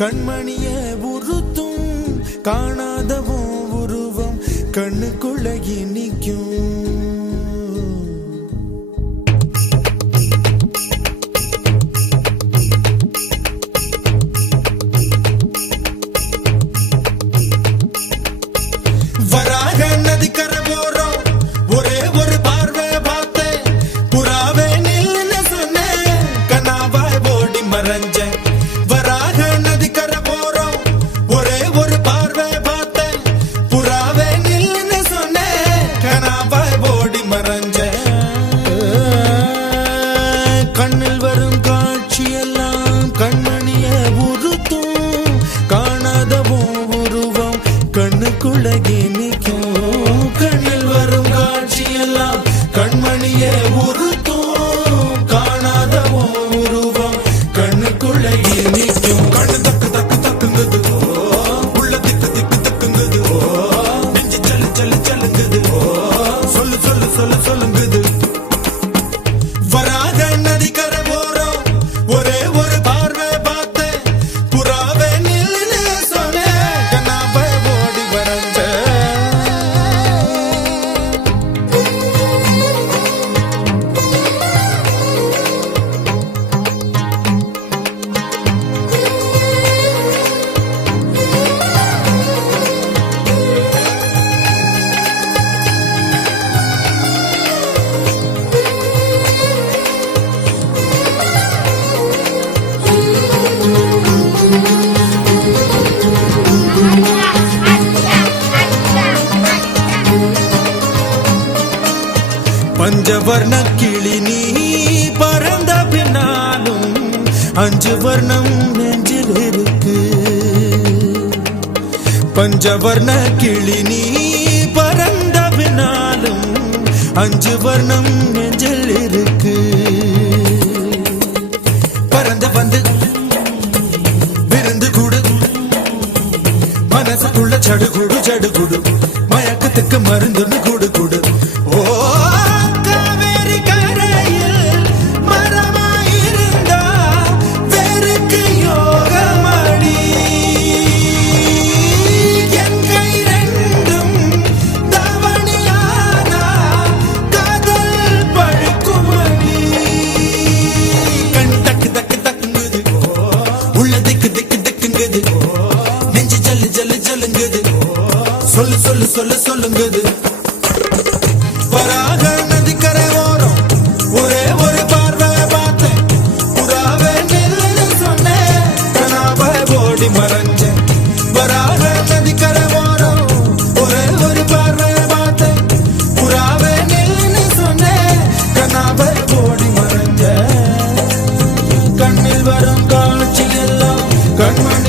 கண்மணிய உறுத்தும் காணாதவோ உருவம் கண்ணுக்குள்ள நிற்கும். வராக நதிக்கரை போறோம் ஒரே ஒரு பார்வை பார்த்தேன் புறாவே நில்லுன்னு சொன்னேன் கனாவாய் ஓடி மறைஞ்சேன். கண்ணில் வரும் காட்சியெல்லாம் கண்மணிய உறுத்தும் காணாதவோ உருவம் கண்ணுக்குள்ள நிற்கும். கண்ணில் வரும் காட்சியெல்லாம் கண்மணிய உறுத்தும் காணாதவோ உருவம் கண்ணுக்குள்ள நிற்கும். கண்ணு தக்கு தக்கு தக்குங்குது உள்ள திக்கு திக்கு தக்குங்குது நெஞ்சு சல்லு சல்லு சல்லுங்குது சொல்லு சொல்லு சொல்லு சொல்லுங்குது. வராக நதிக்கரை போறோம் ஒரே ஒரு பார்வை பார்த்தேன் புறாவே நில்லுன்னு சொன்னேன் கனாவை ஓடி மறைஞ்சேன். பஞ்சவர்ண கிளி நீ பறந்த பின்னாலும் 5 வர்ணம் நெஞ்சில் இருக்கு. பஞ்சவர்ண கிளி நீ பறந்த பின்னாலும் 5 வர்ணம் நெஞ்சில் இருக்கு. பறந்து வந்து விருந்து கூடு மனசுக்குள்ள சடுகுடு சடுகுடு மயக்கத்துக்கு மருந்துன்னு கூடு கூடு. ஓ காவேரி கரையில் மரமாயிருந்தா வேருக்கு யோகமடி என் கை ரெண்டும் தவணியானா காதல் பழுக்குமடி. கண் தக்கு தக்கு தக்குங்குது உள்ள திக்கு திக்கு திக்குங்குது நெஞ்சு ஜல்லு ஜல்லு ஜல்லுங்குது சொல்லு சொல்லு சொல்லு சொல்லுங்குது. வராக நதிக்கரை ஓரம் ஒரே ஒரு பார்வை பார்த்தேன் புறாவே நில்லுன்னு சொன்னேன் கனாவை ஓடி மறைஞ்சேன். வராக நதிக்கரை ஓரம் ஒரே ஒரு பார்வை பார்த்தேன் புறாவே நில்லுன்னு சொன்னேன் கனாவை ஓடி மறைஞ்சேன். கண்ணில் வரும் காட்சியெல்லாம் கண்மணி